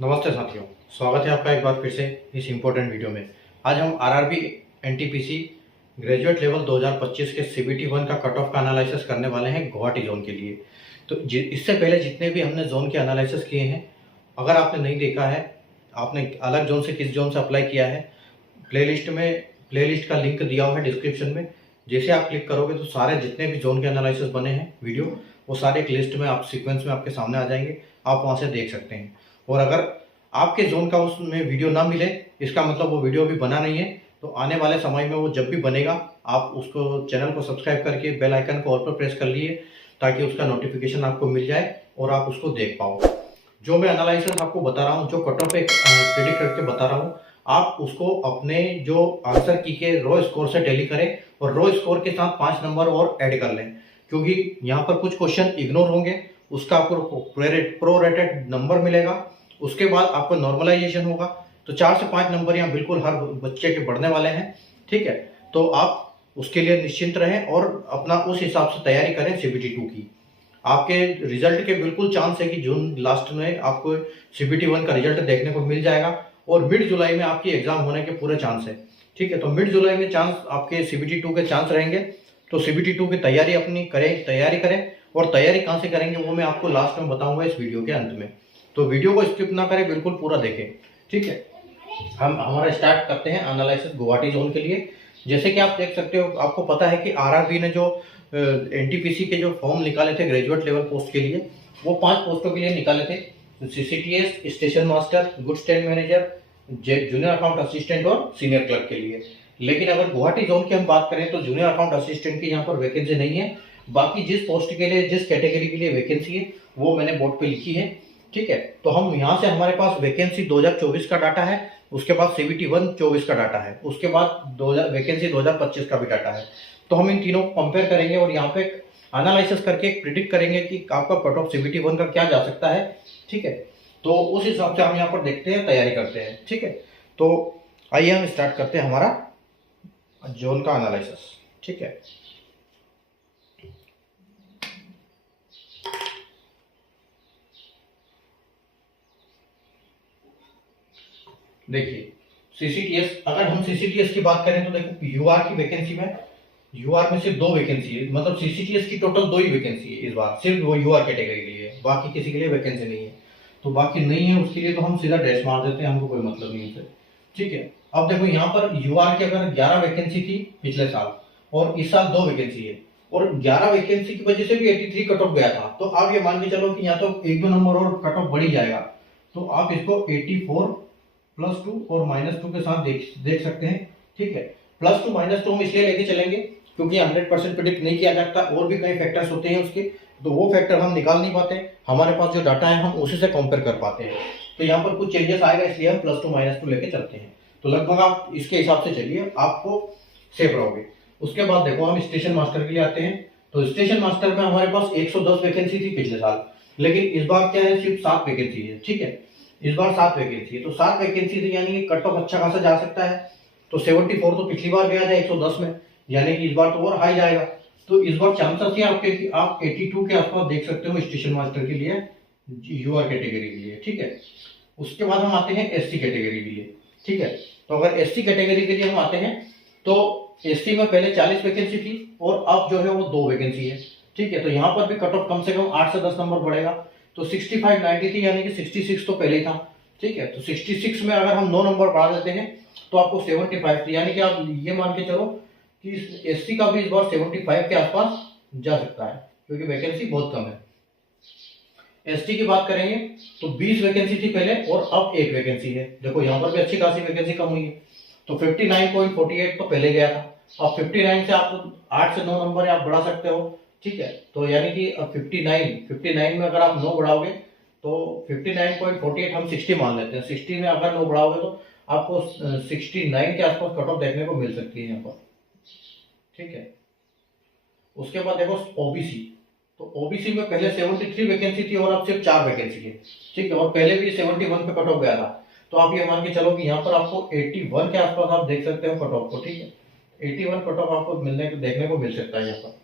नमस्ते साथियों, स्वागत है आपका एक बार फिर से इस इम्पोर्टेंट वीडियो में। आज हम आरआरबी एनटीपीसी ग्रेजुएट लेवल 2025 के सीबीटी 1 का कट ऑफ का एनालिसिस करने वाले हैं गुवाहाटी जोन के लिए। तो इससे पहले जितने भी हमने जोन के एनालिसिस किए हैं, अगर आपने नहीं देखा है, आपने अलग जोन से किस जोन से अप्लाई किया है, प्लेलिस्ट का लिंक दिया हुआ है डिस्क्रिप्शन में। जैसे आप क्लिक करोगे तो सारे जितने भी जोन के एनालिसिस बने हैं वीडियो, वो सारे एक लिस्ट में आप सीक्वेंस में आपके सामने आ जाएंगे, आप वहाँ से देख सकते हैं। और अगर आपके जोन का उसमें वीडियो ना मिले, इसका मतलब वो वीडियो अभी बना नहीं है। तो आने वाले समय में वो जब भी बनेगा, आप उसको चैनल को सब्सक्राइब करके बेल आइकन को ऑल पर प्रेस कर लिए, ताकि उसका नोटिफिकेशन आपको मिल जाए और आप उसको देख पाओ। जो मैं एनालिसिस आपको बता रहा हूँ, जो कट ऑफ प्रेडिक्ट करके बता रहा हूँ, आप उसको अपने जो आंसर की के रो स्कोर से टैली करें और रो स्कोर के साथ 5 नंबर और ऐड कर लें, क्योंकि यहाँ पर कुछ क्वेश्चन इग्नोर होंगे, उसका आपको प्रोरेटेड नंबर मिलेगा। उसके बाद आपका नॉर्मलाइजेशन होगा, तो 4 से 5 नंबर यहाँ बिल्कुल हर बच्चे के बढ़ने वाले हैं। ठीक है, तो आप उसके लिए निश्चिंत रहें और अपना उस हिसाब से तैयारी करें सीबीटी 2 की। आपके रिजल्ट के बिल्कुल चांस है कि जून लास्ट में आपको सीबीटी 1 का रिजल्ट देखने को मिल जाएगा और मिड जुलाई में आपकी एग्जाम होने के पूरे चांस है। ठीक है, तो मिड जुलाई में चांस आपके सीबीटी 2 के चांस रहेंगे। तो सीबीटी 2 की तैयारी अपनी तैयारी करें। और तैयारी कहाँ से करेंगे वो मैं आपको लास्ट में बताऊंगा इस वीडियो के अंत में। तो वीडियो को स्किप ना करें, बिल्कुल पूरा देखें। ठीक है, हम हमारा स्टार्ट करते हैं एनालिसिस गुवाहाटी जोन के लिए। जैसे कि आप देख सकते हो, आपको पता है कि आरआरबी ने जो एनटीपीसी के जो फॉर्म निकाले थे ग्रेजुएट लेवल पोस्ट के लिए, वो 5 पोस्टों के लिए निकाले थे। सीसीटीएस, स्टेशन मास्टर, गुड स्टैंड मैनेजर, जूनियर अकाउंट असिस्टेंट और सीनियर क्लर्क के लिए। लेकिन अगर गुवाहाटी जोन की हम बात करें तो जूनियर अकाउंट असिस्टेंट की यहाँ पर वैकेंसी नहीं है। बाकी जिस पोस्ट के लिए, जिस कैटेगरी के लिए वैकेंसी है, वो मैंने बोर्ड पे लिखी है। ठीक है, तो हम यहाँ से हमारे पास वैकेंसी 2024 का डाटा है, उसके बाद सीबीटी 1 24 का डाटा है, उसके बाद वैकेंसी 2025 का भी डाटा है। तो हम इन तीनों को कंपेयर करेंगे और यहाँ पे एनालिसिस करके प्रिडिक्ट करेंगे कि आपका कट ऑफ सीबीटी 1 का क्या जा सकता है। ठीक है, तो उस हिसाब से हम यहाँ पर देखते हैं, तैयारी करते हैं। ठीक है, तो आइए हम स्टार्ट करते हैं हमारा जोन का एनालिसिस। ठीक है, देखिए सीसीटीएस, अगर हम सीसीटीएस की बात करें तो देखो यूआर की वैकेंसी में, यूआर में सिर्फ 2 वैकेंसी है। मतलब सीसीटीएस की टोटल 2 ही वैकेंसी है इस बार, सिर्फ वो यूआर कैटेगरी के लिए है, बाकी किसी के लिए वैकेंसी नहीं है। तो बाकी नहीं है उसके लिए तो हम सीधा डैश मार देते हैं, हमको कोई मतलब नहीं है। ठीक है, अब देखो यहाँ पर यूआर की अगर 11 वैकेंसी थी पिछले साल और इस साल 2 वैकेंसी है, और 11 वैकेंसी की वजह से भी 83 कट ऑफ गया था। तो आप ये मान के चलो कि यहाँ तो 1-2 नंबर और कट ऑफ बढ़ ही जाएगा। तो आप इसको 84 +2 और -2 के साथ देख सकते हैं। ठीक है, +2 -2 हम इसलिए लेके चलेंगे क्योंकि 100% प्रिडिक्ट नहीं किया जाता, और भी कई फैक्टर्स होते हैं उसके, तो वो फैक्टर हम निकाल नहीं पाते। हमारे पास जो डाटा है हम उसी से कंपेयर कर पाते हैं। तो यहाँ पर कुछ चेंजेस आएगा, इसलिए हम +2 -2 लेके चलते हैं। तो लगभग आप इसके हिसाब से चलिए, आपको सेफ रहोगे। उसके बाद देखो हम स्टेशन मास्टर के लिए आते हैं। तो स्टेशन मास्टर में हमारे पास 110 वैकेंसी थी पिछले साल, लेकिन इस बार क्या है, सिर्फ 7 वैकेंसी है। ठीक है, इस बार 7 वैकेंसी है, तो 7 वैकेंसी थी, यानी कि कट ऑफ अच्छा खासा जा सकता है। तो 74 तो पिछली बार गया था 110 में, यानी कि इस बार तो और हाई जाएगा। तो इस बार चांसेस है आपके कि आप 82 के आसपास देख सकते हो स्टेशन मास्टर के लिए, यूआर कैटेगरी के लिए। ठीक है, उसके बाद हम आते हैं एससी कैटेगरी के लिए। ठीक है, तो अगर एससी कैटेगरी के लिए हम आते हैं तो एससी में पहले 40 वैकेंसी थी और अब जो है वो 2 वैकेंसी है। ठीक है, तो यहाँ पर भी कट ऑफ कम से कम 8 से 10 नंबर बढ़ेगा। तो 65 90 थी, यानी कि 66 तो पहले ही था। ठीक है, तो 66 में अगर हम 9 नंबर बढ़ा देते हैं तो आपको 75 थी, यानी कि आप ये मान के चलो कि एससी का भी इस बार 75 के आसपास जा सकता है, क्योंकि वैकेंसी बहुत कम है। एसटी की बात करेंगे तो 20 वैकेंसी थी पहले और अब 1 वैकेंसी है। देखो यहाँ पर भी अच्छी खासी वैकेंसी कम हुई है। तो 59.48 तो पहले गया था, अब 59 से आप 8 से 9 नंबर आप बढ़ा सकते हो। ठीक है, तो यानी कि अब 59 में अगर आप 9 बढ़ाओगे तो 59.48 हम 60 मान लेते हैं। 60 में अगर 9 बढ़ाओगे तो आपको 69 के आसपास कट ऑफ देखने को मिल सकती है यहाँ पर। ठीक है, उसके बाद देखो ओबीसी। तो ओबीसी में पहले 73 वैकेंसी थी और अब सिर्फ 4 वैकेंसी है। ठीक है, और पहले भी 71 पे कट ऑफ गया था। तो आप ये मान के चलो कि यहाँ पर आपको 81 के आसपास आप देख सकते हो कट ऑफ को। ठीक है, 81 कट ऑफ आपको देखने को मिल सकता है यहाँ पर।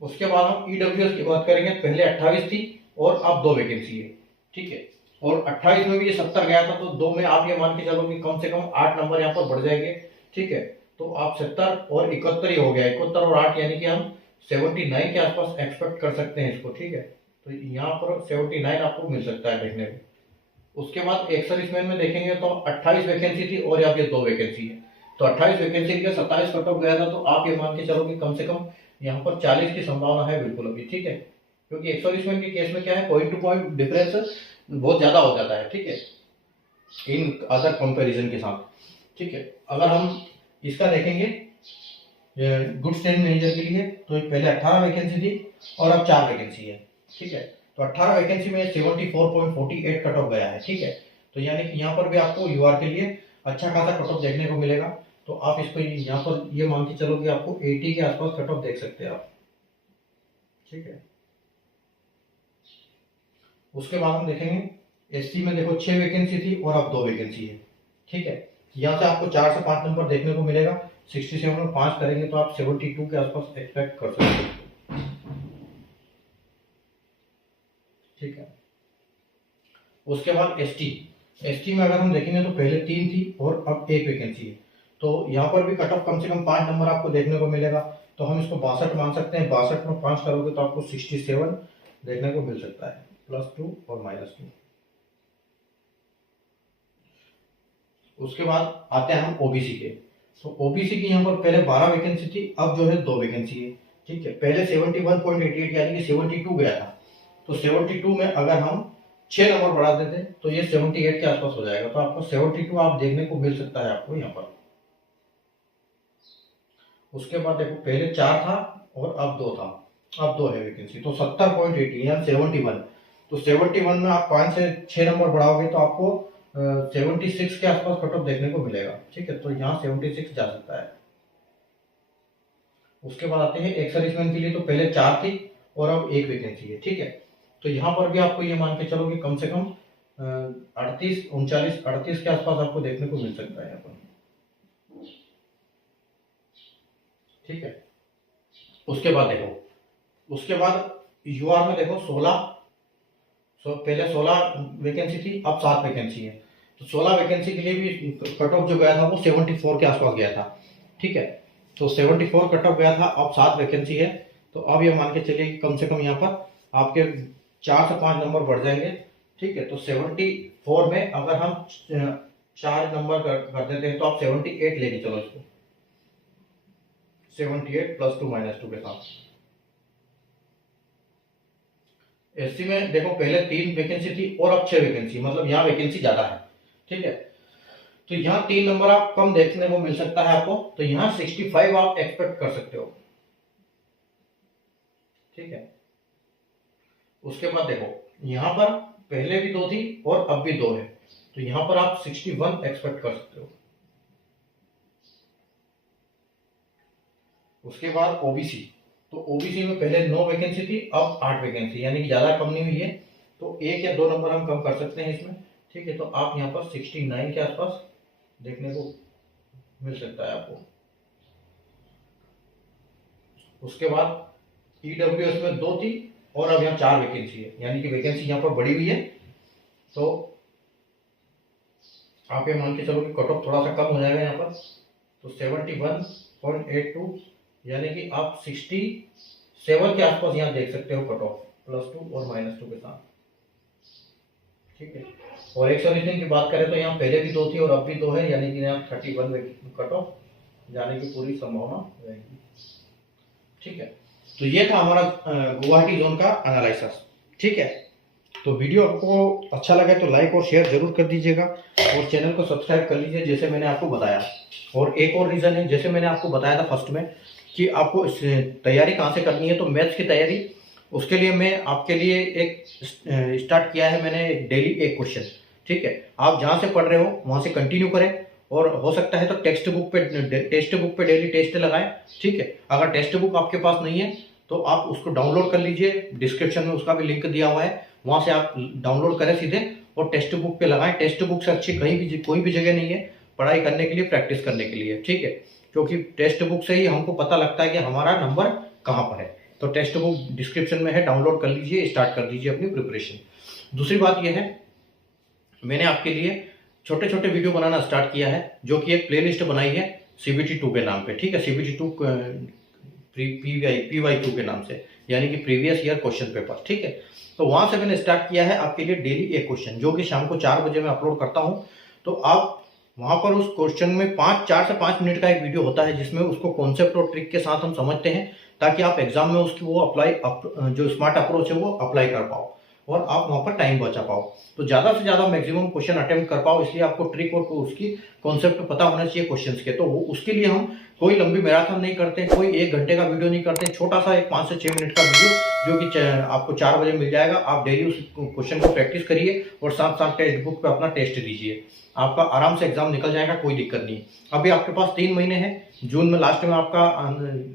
उसके बाद हम ईडब्ल्यूएस की बात करेंगे, पहले 28 थी और अब 2 वैकेंसी है। ठीक है, और 28 में भी ये 70 गया था, तो 2 में आप ये मान के चलो कि कम से कम 8 नंबर यहाँ पर बढ़ जाएंगे। ठीक है, तो आप 70 और 71 ही हो गया, 71 और 8 यानी कि हम 79 के आसपास एक्सपेक्ट कर सकते हैं इसको। ठीक है, तो यहाँ पर 79 आपको मिल सकता है देखने को। उसके बाद एक सर्विसमैन में देखेंगे तो 28 वैकेंसी थी और यहाँ पे 2 वैकेंसी है, तो 28 वैकेंसी के 27 कट ऑफ गया था, तो आप ये मान के चलो कि कम से कम यहाँ पर 40 की संभावना है बिल्कुल अभी। ठीक है, क्योंकि 120 के केस में क्या है, पॉइंट टू पॉइंट डिफरेंस बहुत ज्यादा हो जाता है। ठीक है, इन अदर कंपैरिजन के साथ। ठीक है, अगर हम इसका देखेंगे गुड स्टैंड मैनेजर के लिए, तो पहले 18 वैकेंसी थी और अब 4 वैकेंसी है। ठीक है, तो 18 वैकेंसी में 74.48 कट ऑफ गया है। ठीक है, तो यानी कि यहाँ पर भी आपको यूआर के लिए अच्छा खासा कट ऑफ देखने को मिलेगा, तो आप इसको यहाँ पर ये मान के चलो कि आपको 80 के आसपास कट ऑफ देख सकते हैं आप। ठीक है, उसके बाद हम देखेंगे एससी में, देखो 6 वैकेंसी थी और अब 2 वैकेंसी है। ठीक है, यहाँ से आपको 4 से 5 नंबर देखने को मिलेगा, 67 में 5 करेंगे तो आप 72 के आसपास एक्सपेक्ट कर सकते हैं। ठीक है, उसके बाद एसटी में अगर हम देखेंगे तो पहले 3 थी और अब 1 वैकेंसी है, तो यहाँ पर भी कट ऑफ कम से कम 5 नंबर आपको देखने को मिलेगा, तो हम इसको 62 मान सकते हैं। 62 में 5 करोगे तो आपको 67 देखने को मिल सकता है, +2 और -2। उसके बाद आते हैं हम ओबीसी के, तो ओबीसी की यहाँ पर पहले 12 वैकेंसी थी, अब जो है 2 वैकेंसी है। ठीक है, पहले 71.88 यानी कि 72 गया था, तो 72 में अगर हम 6 नंबर बढ़ा देते तो ये 78 के आसपास हो जाएगा, तो आपको 72 आप देखने को मिल सकता है आपको यहाँ पर। उसके बाद देखो पहले 4 था और अब 2 था, अब 2 है वैकेंसी, तो 70.80 यानी 71, तो 71 में आप 5 से 6 नंबर बढ़ाओगे तो आपको 76 के आसपास कट ऑफ देखने को मिलेगा। ठीक है, तो यहाँ 76 जा सकता है। उसके बाद आते हैं एक सर्विसमैन के लिए, तो पहले 4 थी और अब 1 वैकेंसी है। ठीक है, तो यहाँ पर भी आपको ये मान के चलो कि कम से कम 38 39 38 के आसपास आपको देखने को मिल सकता है यहाँ पर। ठीक है, उसके बाद देखो, उसके बाद यूआर में देखो 16, पहले 16 वैकेंसी थी, अब 7 वैकेंसी है, तो 16 वैकेंसी के लिए भी कट ऑफ जो गया था वो 74 के आसपास गया था। ठीक है, तो 74 कट ऑफ गया था, अब 7 वैकेंसी है, तो अब ये मान के चलिए कि कम से कम यहाँ पर आपके 4 से 5 नंबर बढ़ जाएंगे। ठीक है, तो 74 में अगर हम 4 नंबर कर देते हैं तो आप 78 लेके चलो इसको, 78 +2 -2 के साथ। एससी में देखो पहले 3 वैकेंसी थी और अब 6 वैकेंसी, मतलब यहाँ वैकेंसी ज्यादा है। ठीक है, तो यहाँ 3 नंबर आप कम देखने को मिल सकता है आपको, तो यहाँ 65 आप एक्सपेक्ट कर सकते हो। ठीक है, उसके बाद देखो यहाँ पर पहले भी 2 थी और अब भी 2 है, तो यहाँ पर आप 61 एक्सपेक्ट कर सकते हो। उसके बाद ओबीसी, तो ओबीसी में पहले 9 वैकेंसी थी, अब 8 वैकेंसी, यानी कि ज्यादा कम नहीं हुई है, तो 1 या 2 नंबर हम कम कर सकते हैं इसमें। ठीक है, तो आप यहाँ पर 69 के आसपास देखने को मिल सकता है आपको। उसके बाद ईडब्ल्यूएस में 2 थी और अब यहाँ 4 वैकेंसी है, यानी कि वैकेंसी यहाँ पर बढ़ी हुई है, तो आप ये मान के चलो कि कट ऑफ थोड़ा सा कम हो जाएगा यहाँ पर, तो 71.82 यानी कि आप 67 के आसपास यहाँ देख सकते हो कट ऑफ, +2 और -2 के साथ। ठीक है, और एक सर्विसिंग की बात करें तो यहाँ पहले भी 2 थी और अब भी 2 है, यानी कि यहाँ 31 कट ऑफ जाने की पूरी संभावना रहेगी। ठीक है, तो ये था हमारा गुवाहाटी जोन का एनालिसिस। ठीक है, तो वीडियो आपको अच्छा लगा तो लाइक और शेयर जरूर कर दीजिएगा और चैनल को सब्सक्राइब कर लीजिए जैसे मैंने आपको बताया। और एक और रीज़न है, जैसे मैंने आपको बताया था फर्स्ट में कि आपको तैयारी कहाँ से करनी है, तो मैथ्स की तैयारी, उसके लिए मैं आपके लिए एक स्टार्ट किया है मैंने, डेली एक क्वेश्चन। ठीक है, आप जहाँ से पढ़ रहे हो वहाँ से कंटिन्यू करें, और हो सकता है तो टेक्स्ट बुक पे डेली टेस्ट लगाएं। ठीक है, अगर टेक्स्ट बुक आपके पास नहीं है तो आप उसको डाउनलोड कर लीजिए, डिस्क्रिप्शन में उसका भी लिंक दिया हुआ है, वहाँ से आप डाउनलोड करें सीधे और टेक्स्ट बुक पे लगाएं। टेक्स्ट बुक से अच्छी कहीं भी कोई भी जगह नहीं है पढ़ाई करने के लिए, प्रैक्टिस करने के लिए। ठीक है, क्योंकि टेक्स्ट बुक से ही हमको पता लगता है कि हमारा नंबर कहाँ पर है, तो टेक्स्ट बुक डिस्क्रिप्शन में है, डाउनलोड कर लीजिए, स्टार्ट कर दीजिए अपनी प्रिपरेशन। दूसरी बात यह है मैंने आपके लिए छोटे छोटे वीडियो बनाना स्टार्ट किया है, जो कि एक प्लेलिस्ट बनाई है CBT 2 के नाम पे, ठीक है। CBT 2 PY2 के नाम से, यानी कि प्रीवियस ईयर क्वेश्चन पेपर, ठीक है। तो वहां से मैंने स्टार्ट किया है आपके लिए डेली एक क्वेश्चन, जो कि शाम को 4 बजे मैं अपलोड करता हूं। तो आप वहां पर उस क्वेश्चन में 4 से 5 मिनट का एक वीडियो होता है, जिसमें उसको कॉन्सेप्ट और ट्रिक के साथ हम समझते हैं, ताकि आप एग्जाम में उसकी वो जो स्मार्ट अप्रोच है वो अप्लाई कर पाओ और आप वहां पर टाइम बचा पाओ। तो ज्यादा से ज्यादा मैक्सिमम क्वेश्चन अटेम्प्ट कर पाओ, इसलिए आपको ट्रिक और उसकी कॉन्सेप्ट पता होना चाहिए क्वेश्चंस के। तो उसके लिए हम कोई लंबी मैराथन नहीं करते, कोई 1 घंटे का वीडियो नहीं करते, छोटा सा एक 5 से 6 मिनट का वीडियो, जो कि आपको 4 बजे मिल जाएगा। आप डेली उस क्वेश्चन को प्रैक्टिस करिए और साथ साथ टेक्स्ट बुक पे अपना टेस्ट दीजिए, आपका आराम से एग्जाम निकल जाएगा, कोई दिक्कत नहीं। अभी आपके पास 3 महीने हैं, जून में लास्ट में आपका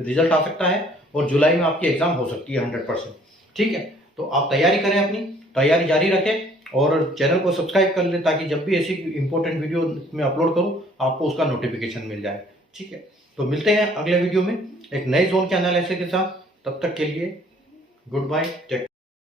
रिजल्ट आ सकता है और जुलाई में आपकी एग्जाम हो सकती है 100%, ठीक है। तो आप तैयारी करें, अपनी तैयारी जारी रखें और चैनल को सब्सक्राइब कर लें, ताकि जब भी ऐसी इंपॉर्टेंट वीडियो मैं अपलोड करूं आपको उसका नोटिफिकेशन मिल जाए, ठीक है। तो मिलते हैं अगले वीडियो में एक नए जोन के एनालिसिस के साथ। तब तक के लिए गुड बाय, टेक।